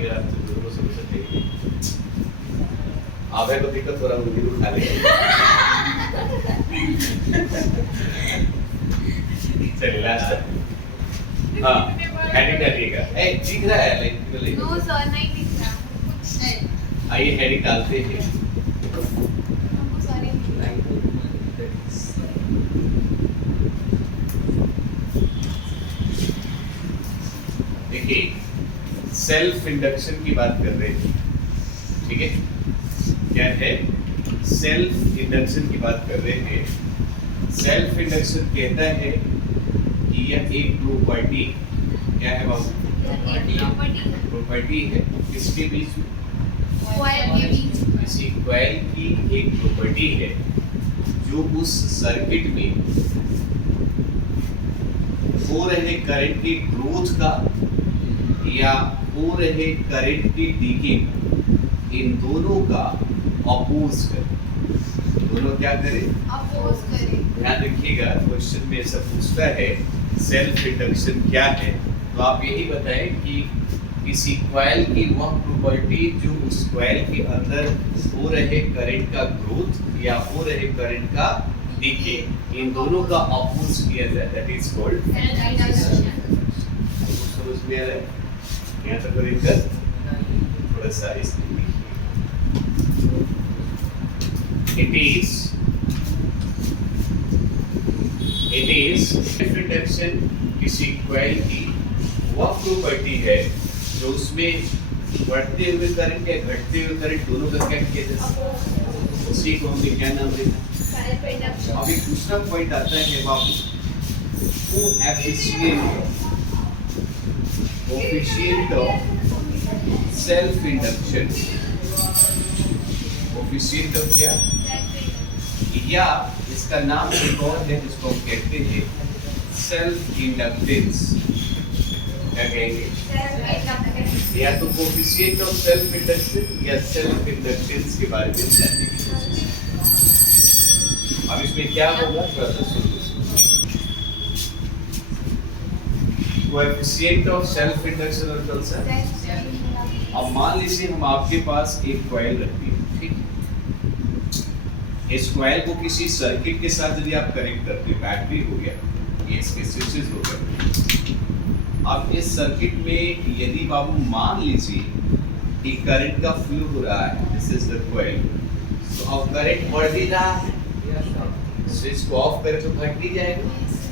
पड़ेगा तो दोनों सोल्यूशन देंगे। आप है तो दिक्कत हो रहा मुझे उठा ले। चलिए लास्ट। हाँ हेडिंग डालिएगा। ए दिख रहा है लाइक नो सर नहीं दिख रहा कुछ है। आइए हेडिंग डालते हैं। हमको सारे देखिए सेल्फ इंडक्शन की बात कर रहे थे, ठीक है? क्या है? सेल्फ इंडक्शन की बात कर रहे हैं। सेल्फ इंडक्शन कहता है कि यह एक प्रॉपर्टी क्या है बाबू? प्रॉपर्टी है किसके बीच में? कॉइल के बीच में। किसी कॉइल की एक प्रॉपर्टी है जो उस सर्किट में हो रहे करंट की ग्रोथ का या हो रहे करंट की डीके, इन दोनों का अपोज करे। दोनों क्या करे? अपोज करे। ध्यान रखिएगा क्वेश्चन में ऐसा पूछता है सेल्फ इंडक्शन क्या है, तो आप यही बताएं कि किसी कॉइल की वह प्रॉपर्टी जो उस कॉइल के अंदर हो रहे करंट का ग्रोथ या हो रहे करंट का डीके, इन दोनों का अपोज किया जाए, दैट इज कॉल्ड समझ में आ रहा है? यहाँ तक तो दिक्कत थोड़ा सा इसमें it is सेल्फ इंडक्शन किसी कॉइल की वह प्रॉपर्टी है जो उसमें बढ़ते हुए करंट या घटते हुए करंट दोनों का क्या किया जाता है, उसी को हमने क्या नाम देना? Self induction. अभी दूसरा पॉइंट आता है बाबू coefficient of self induction. Coefficient of क्या? या इसका नाम एक और है जिसको हम कहते हैं सेल्फ इंडक्टेंस। क्या कहेंगे? या तो कोएफिशिएंट ऑफ सेल्फ इंडक्शन या सेल्फ इंडक्टेंस के बारे में जानेंगे। अब इसमें क्या होगा थोड़ा सा सुनिए। कोएफिशिएंट ऑफ सेल्फ इंडक्शन और कौन सा? अब मान लीजिए हम आपके पास एक कॉइल रखते हैं, ठीक है? इस कॉइल को किसी सर्किट के साथ यदि आप कनेक्ट करते हैं, बैटरी हो गया, ये इसके स्विचेस हो गए। अब इस सर्किट में यदि बाबू मान लीजिए कि करंट का फ्लो हो रहा है, दिस इज द कॉइल, तो अब करंट बढ़ भी रहा है, स्विच को ऑफ करें तो घट भी जाएगा।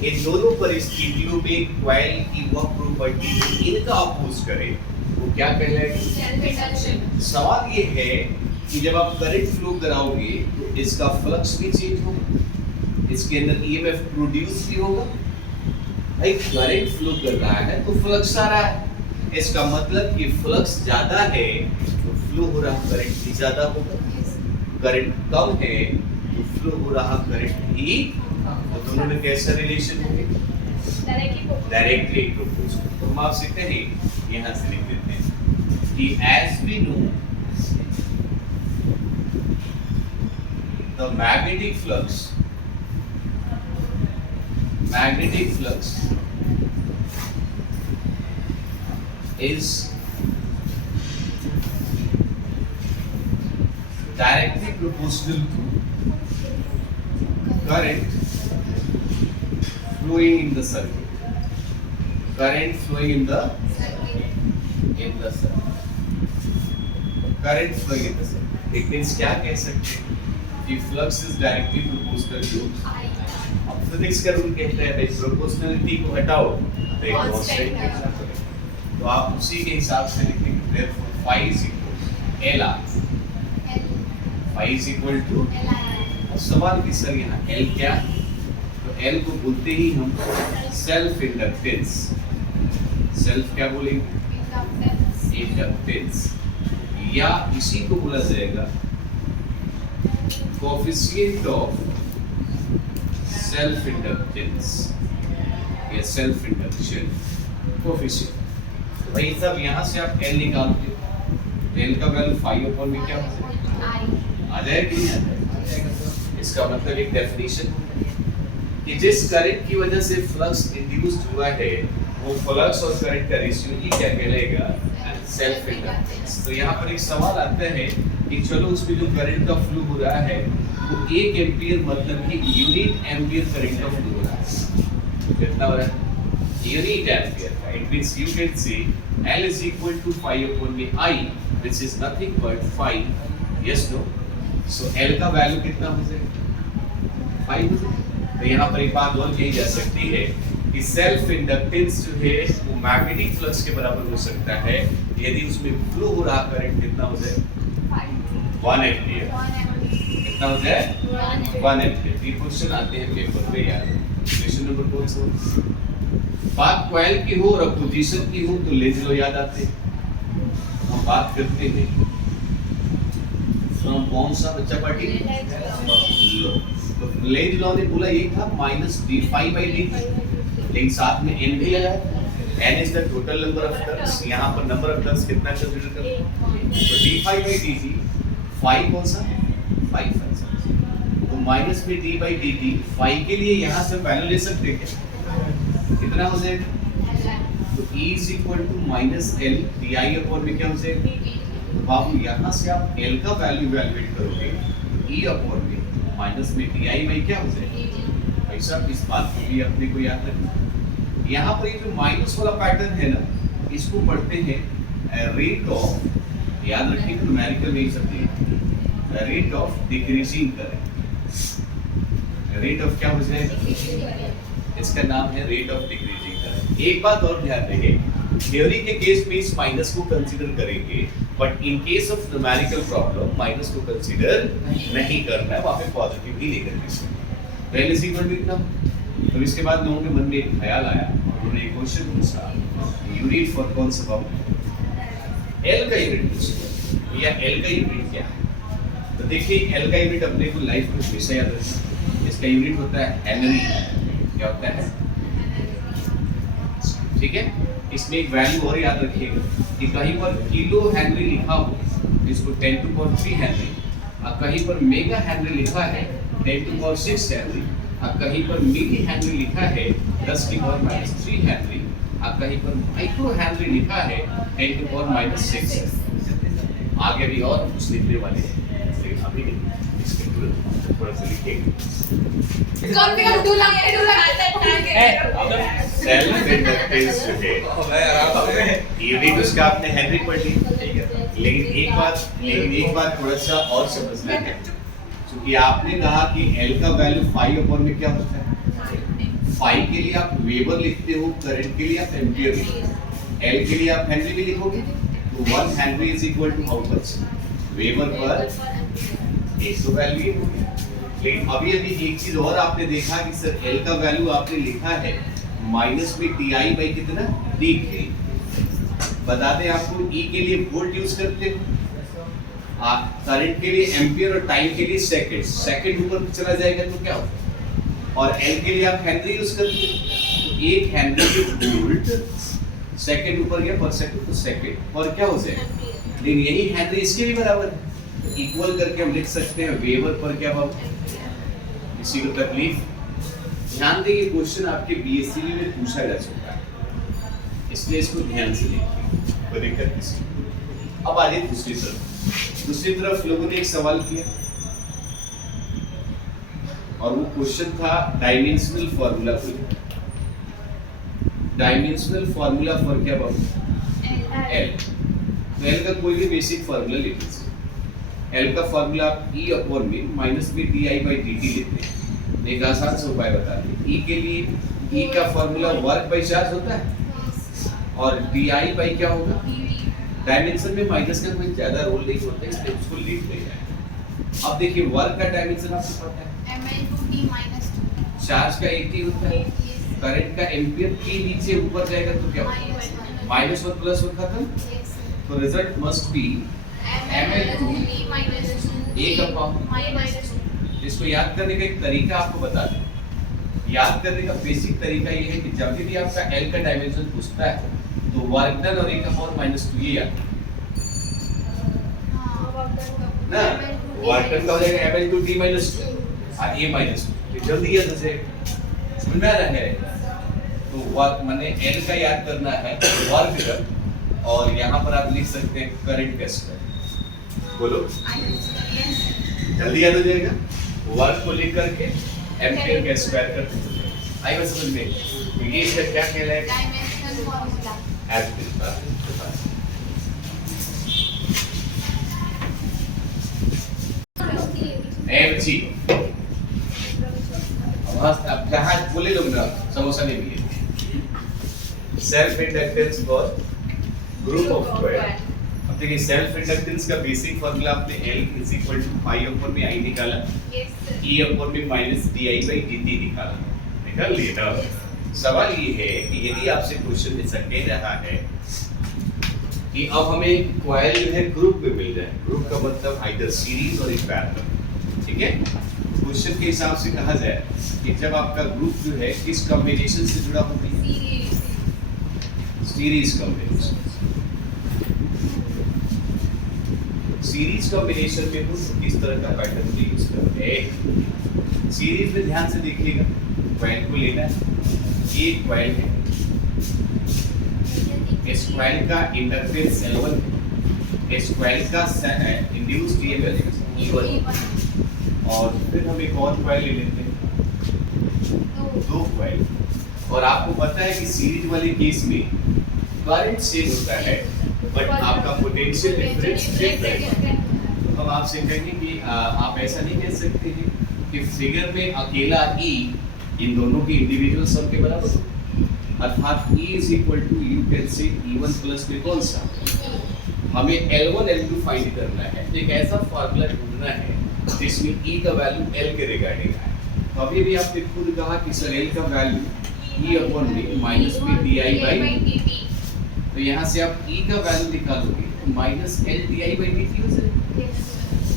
इन दोनों परिस्थितियों में कॉइल की वह प्रॉपर्टी जो इनका अपोज करे वो क्या कहलाएगा? Self induction. सवाल ये है कि जब आप करंट फ्लो कराओगे तो इसका फ्लक्स भी चेंज होगा, इसके अंदर ईएमएफ प्रोड्यूस भी होगा। भाई करंट फ्लो कर रहा है तो फ्लक्स आ रहा है, इसका मतलब कि फ्लक्स ज्यादा है तो फ्लो हो रहा करंट भी ज्यादा होगा। करंट कम है तो फ्लो हो रहा करंट भी, तो दोनों में कैसा रिलेशन होंगे? Directly propose. तो हम आपसे कहें यहाँ से लिख देते हैं कि as we know the magnetic flux is directly proportional to current flowing in the circuit. Current flowing in the circuit. Current flowing in the circuit. It means क्या कह सकते हैं कि flux is directly proportional to. अब physics का rule कहता है भाई प्रोपोर्शनलिटी को हटाओ तो एक कांस्टेंट, तो आप उसी के हिसाब से लिखेंगे therefore phi is equal LR, phi is equal to LR। अब सवाल कि सर यहाँ L क्या? तो L को बोलते ही हम सेल्फ इंडक्टेंस। सेल्फ क्या बोलेंगे? इंडक्टेंस, या इसी को बोला जाएगा कोएफिशिएंट ऑफ सेल्फ इंडक्टेंस या सेल्फ इंडक्शन कोएफिशिएंट। तो भाई सब यहाँ से आप L निकालते हो, L का वैल्यू phi अपॉन में क्या आ जाएगा कि नहीं आ जाएगा? इसका मतलब एक डेफिनेशन कि जिस करंट की वजह से फ्लक्स इंड्यूस्ड हुआ है वो फ्लक्स और करंट का रेशियो ही क्या कहलाएगा? Self inductance. तो यहाँ पर एक सवाल आता है कि चलो उसमें जो करंट का फ्लो हो रहा है वो 1 एम्पीयर मतलब कि यूनिट एम्पीयर करंट का फ्लो हो रहा है। कितना हो रहा है? यूनिट एम्पीयर का। इट मींस यू कैन से L is equal to 5 upon I, which is nothing but 5. Yes, no? So L का वैल्यू कितना हो जाएगा? 5 हो जाएगा। तो यहाँ पर एक बात और कही जा सकती है कि सेल्फ इंडक्टेंस जो है वो मैग्नेटिक फ्लक्स के बराबर हो सकता है यदि उसमें फ्लो हो रहा करंट कितना हो जाए? 1 एम्पीयर। कितना हो जाए? 1 एम्पीयर। ये क्वेश्चन आते हैं पेपर में यार। क्वेश्चन नंबर कौन सा? बात कॉइल की हो और अपोजिशन की हो तो लेंज लॉ याद आते हैं। हम बात करते हैं फ्रॉम कौन सा बच्चा पार्टी? तो लेंज लॉ ने बोला ये था -d∅dt, लेकिन साथ में n भी लगा है। n is the total number of turns. यहाँ पर नंबर ऑफ टर्न्स कितना कंसीडर करें? तो d∅dt, phi कौन सा? 5 तो माइनस में d/dt, phi के लिए यहाँ से वैल्यू ले सकते हैं क्या? कितना हो जाएगा? तो E is equal to minus L di upon में क्या हो जाएगा? तो बाबू यहाँ से आप L का वैल्यू इवैल्यूएट करोगे E upon में माइनस में di में क्या हो जाएगा? भाई साहब इस बात को भी अपने को याद रखना। यहाँ पर ये जो माइनस वाला पैटर्न है ना, इसको पढ़ते हैं रेट ऑफ, याद रखिए न्यूमेरिकल नहीं सकते, rate of decreasing current. Rate of क्या हो जाएगा? इसका नाम है रेट ऑफ डिक्रीजिंग करंट। एक बात और ध्यान रखिए, थ्योरी के केस में इस माइनस को कंसीडर करेंगे, but in case of numerical problem minus को कंसीडर नहीं करना है, वहां पे पॉजिटिव ही लेकर के पहले सी पर लिखना। तो इसके बाद लोगों के मन में एक ख्याल आया, उन्होंने एक क्वेश्चन पूछा, यूनिट फॉर कौन सा बाबू? एल का यूनिट पूछा या एल का यूनिट क्या है? तो देखिए एल का यूनिट अपने को लाइफ में हमेशा याद रखना। इसका यूनिट होता है हेनरी। क्या होता है? ठीक है। इसमें एक वैल्यू और याद रखिएगा कि कहीं पर किलो हेनरी लिखा हो इसको 10⁻³ हेनरी, और कहीं पर मेगा हेनरी लिखा है 10⁻⁶ हेनरी, और कहीं पर मिली हेनरी लिखा है 10⁻³ हेनरी, और कहीं पर माइक्रो हेनरी लिखा है 10⁻⁶। आगे भी और कुछ लिखने वाले हैं, लेकिन अभी नहीं, इसके थोड़ा सा लिखेंगे। कौन भी हम 2 लगाते हैं। सेल्फ इंडक्टेंस जो है यूनिट उसका आपने हेनरी पढ़ ली, लेकिन एक बात थोड़ा सा और समझना है, क्योंकि आपने कहा कि L का वैल्यू phi अपॉन में क्या होता है? phi के लिए आप वेबर लिखते हो, करंट के लिए आप एम्पीयर लिखते हो, L के लिए आप हेनरी भी लिखोगे। तो 1 henry is equal to how much? Weber पर 100 वैल्यू होगी। लेकिन अभी एक चीज और आपने देखा कि सर L का वैल्यू आपने लिखा है माइनस में di बाई कितना? dt। बता दें आपको E के लिए वोल्ट यूज करते हो, करंट के लिए एम्पियर और टाइम के लिए सेकंड। सेकंड ऊपर चला जाएगा तो क्या होगा? और L के लिए आप हेनरी यूज करते हो, तो 1 हेनरी वोल्ट, सेकंड ऊपर गया पर सेकंड तो सेकंड, और क्या हो जाएगा? लेकिन यही हेनरी इसके भी बराबर है, इक्वल करके हम लिख सकते हैं वेबर पर क्या बाबू? इसी को तकलीफ। ध्यान देंगे क्वेश्चन आपके बीएससी में पूछा जा चुका है, इसलिए इसको ध्यान से देखिए, कोई दिक्कत नहीं। अब आइए दूसरी तरफ लोगों ने एक सवाल किया और वो क्वेश्चन था डायमेंशनल फार्मूला को। डायमेंशनल फार्मूला फॉर क्या बाबू? एल। तो एल का कोई भी बेसिक फार्मूला लिख लीजिए। L का फार्मूला आप E अपॉन में माइनस में di/dt लेते हैं। एक आसान सा उपाय बता दें, E के लिए E का फार्मूला वर्क बाई चार्ज होता है, और di बाई क्या होगा? डायमेंशन में माइनस का कोई ज्यादा रोल नहीं होता है, इसलिए उसको लिख ले जाए। अब देखिए वर्क का डायमेंशन आपको पता है, mL/d-2। चार्ज का 1 होता है, करंट का एम्पीयर के नीचे ऊपर जाएगा तो क्या होगा? माइनस और प्लस और खत्म। तो रिजल्ट मस्ट बी mL/d-2 एक अपॉन। इसको याद करने का एक तरीका आपको बता दें। याद करने का बेसिक तरीका ये है कि जब भी आपका L का डायमेंशन पूछता है तो वर्क डन और 1/-2 ये याद ना, वर्क डन का हो जाएगा mL/d-2 और a-2। जल्दी याद हो जाएगा, समझ में आ रहा है? तो वर्क माने L का याद करना है, वर्क डन और यहाँ पर आप लिख सकते हैं करंट का स्क्वायर। बोलो जल्दी याद हो जाएगा। वर्क को लेकर के एम्पियर का स्क्वायर करते चले आई बात समझ में। तो ये इसका क्या कहलाएगा? Dimensional formula. एमजी अब कहाँ बोले लोग ना समोसा नहीं मिले। Self inductance for group of square. अब देखिए सेल्फ इंडक्टेंस का बेसिक फॉर्मूला आपने L is equal to pi upon में I निकाला, E अपॉन में माइनस di/dt निकाल लिया ना। सवाल ये है कि यदि आपसे क्वेश्चन ऐसा कह रहा है कि अब हमें कॉइल जो है ग्रुप में मिल जाए, ग्रुप का मतलब आइदर सीरीज और पैरेलल, ठीक है। क्वेश्चन के हिसाब से कहा जाए कि जब आपका ग्रुप जो है किस कॉम्बिनेशन से जुड़ा होगा? Series combination. सीरीज कॉम्बिनेशन में तो किस तरह का पैटर्न यूज करते हैं? सीरीज में ध्यान से देखिएगा, कॉइल को लेना है, ये कॉइल है, इस कॉइल का इंडक्टेंस L1, इस कॉइल का इंड्यूस्ड ईएमएफ E1, और फिर हम एक और कॉइल ले लेते हैं, दो कॉइल। और आपको पता है कि सीरीज वाले केस में करंट सेम होता है बट आपका पोटेंशियल डिफरेंस डिफरेंट है। तो हम आपसे कहेंगे कि आप ऐसा नहीं कह सकते हैं कि फिगर में अकेला E इन दोनों की इंडिविजुअल सम के बराबर हो, अर्थात E is equal to you can say E1 plus में कौन सा? हमें L1 L2 फाइंड करना है, एक ऐसा फार्मूला ढूंढना है जिसमें E का वैल्यू L के रिगार्डिंग है। तो अभी भी आपने खुद कहा कि सर L का वैल्यू E अपॉन में माइनस में di/dt, तो यहाँ से आप E का वैल्यू निकालोगे तो माइनस L di/dt हो जाएगा।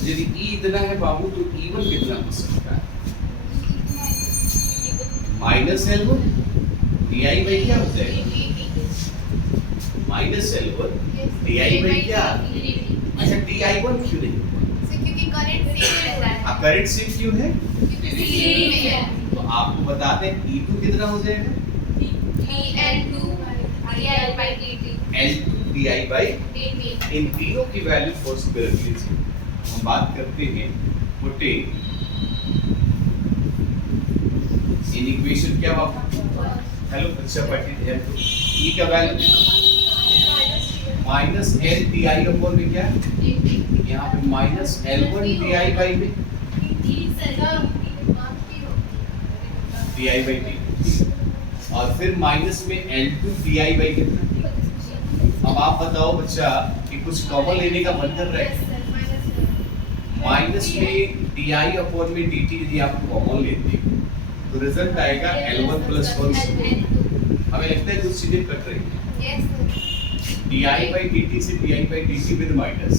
यदि E इतना है बाबू तो E1 कितना हो सकता है? माइनस L1 di क्या हो जाएगा? माइनस L1 di क्या? अच्छा di1 क्यों नहीं? क्योंकि करंट सेम रहता है। करंट सेम क्यों है? सीरीज में है। तो आपको बता दें E2 कितना हो जाएगा? L2 di/dt। L2 di/, इन तीनों की वैल्यू फोर्स पे रख लीजिए। हम बात करते हैं पुटे इन इक्वेशन क्या होगा? हेलो बच्चा पढ़िए ध्यान दो। E का value minus L di upon में क्या? यहाँ पे माइनस L1 di में di/dt, और फिर माइनस में L2 di कितना? अब आप बताओ बच्चा कि कुछ कॉमन लेने का मन कर रहा है? माइनस में di अपॉन में dt यदि आप कॉमन लेते हैं तो रिजल्ट आएगा L1 प्लस 1। हमें लगता है कुछ चीजें कट रही हैं। di/dt से di/dt with minus,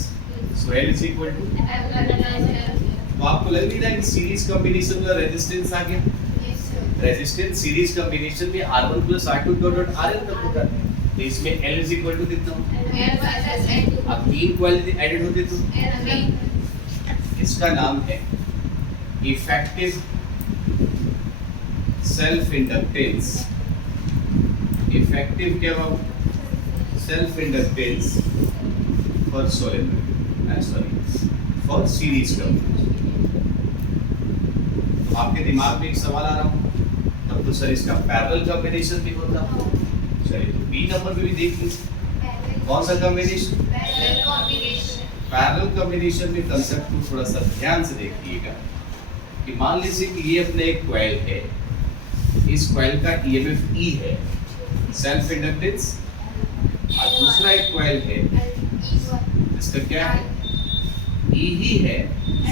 so L is equal to, तो आपको लग नहीं रहा है कि सीरीज कॉम्बिनेशन का रेजिस्टेंस आ गया? रेजिस्टेंस सीरीज कॉम्बिनेशन में R1 plus R2 dot dot RN तक होता है, तो इसमें L इज इक्वल टू कितना होगा? अब तीन कॉइल ऐडेड होते तो इसका नाम है इफेक्टिव सेल्फ इंडक्टेंस। इफेक्टिव क्या होगा? Self inductance for for series combination. तो आपके दिमाग में एक सवाल आ रहा हो तब तो सर इसका पैरेलल कॉम्बिनेशन भी होता। चलिए तो बी नंबर पे भी देख लीजिए कौन सा कॉम्बिनेशन? पैरेलल कॉम्बिनेशन में कंसेप्ट को थोड़ा सा ध्यान से देखिएगा कि मान लीजिए कि ये अपने एक कॉइल है, इस कॉइल का ईएमएफ E है सेल्फ इंडक्टेंस, और दूसरा एक कॉइल है इसका क्या है? E ही है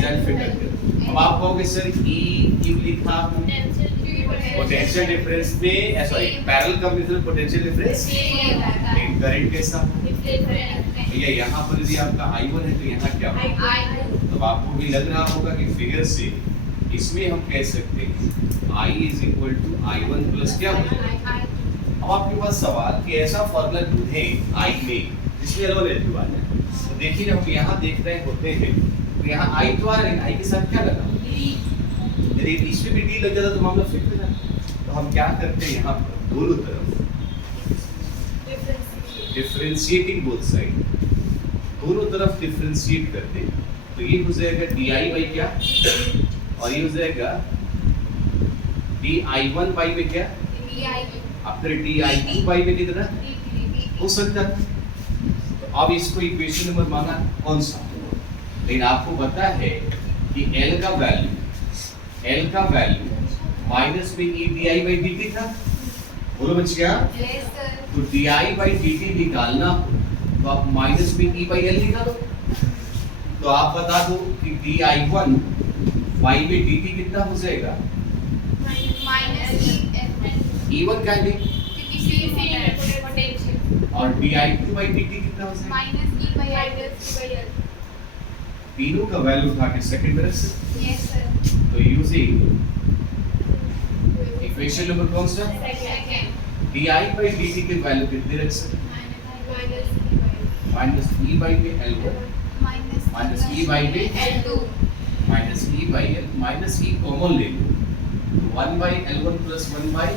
सेल्फ इंडक्टेंस। अब आप कहोगे सर E क्यों लिखा? पोटेंशियल डिफरेंस में sorry parallel combination potential difference, लेकिन करंट कैसा? भैया यहाँ पर यदि आपका I1 है तो यहाँ क्या होगा? तो आपको भी लग रहा होगा कि फिगर से इसमें हम कह सकते हैं I is equal to I1 plus क्या हो जाएगा? अब आपके पास सवाल कि ऐसा फॉर्मूला ढूंढें I में जिसमें L1 L2 आ जाए। तो देखिए जब हम यहाँ देख रहे होते हैं तो यहाँ I तो आ रहा है, I के साथ क्या लगा? यदि इसमें भी D लग जाता तो मामला फिट हो जाता। तो हम क्या करते हैं यहाँ पर दोनों तरफ डिफरेंशिएटिंग बोथ साइड, दोनों तरफ डिफरेंशिएट करते तो ये हो जाएगा di बाई क्या, और ये हो जाएगा di1 बाई में क्या, अब फिर di2 बाई में कितना हो सकता है। तो अब इसको इक्वेशन नंबर माना कौन सा, लेकिन आपको पता है कि L का वैल्यू माइनस में e di बाई dt था, बोलो बच्चिया। तो di बाई dt निकालना हो तो आप माइनस में e बाई l निकालो। तो आप बता दो कि di1 y में dt कितना हो जाएगा, e1 का है, और di2 बाई dt कितना हो जाएगा, तीनों का वैल्यू उठा के सेकंड में रख सकते। तो यूजिंग इक्वेशन नंबर कौन सा, di बाई dt के वैल्यू कितने रख सकते, माइनस e बाई में l1 माइनस e बाई में minus e by l, minus e common ले लो, 1 by l1 plus 1 by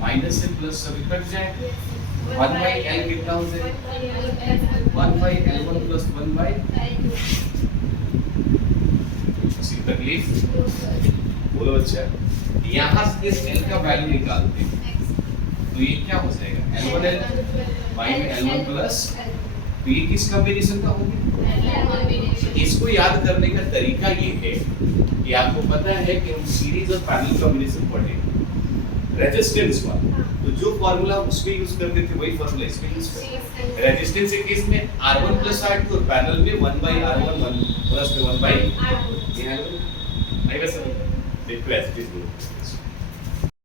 minus से प्लस सभी कट जाए, 1 बाई l कितना हो जाएगा, 1 बाई l1 प्लस 1 बाई, किसी तकलीफ, बोलो बच्चा। यहाँ से इस l का वैल्यू निकालते हैं तो ये क्या हो जाएगा, l1 l बाई में l1 प्लस, तो ये किस कॉम्बिनेशन का होगा, इसको याद करने का तरीका ये है कि आपको पता है कि हम सीरीज और पैरेलल कॉम्बिनेशन पढ़े रेजिस्टेंस वाला, तो जो फार्मूला उसमें यूज करते थे वही फार्मूला इसमें यूज करें। रेजिस्टेंस के केस में R1 प्लस R2 और पैरेलल में 1 by R1 1 plus 1 by R2, ये है नहीं, वैसे देखो ऐसे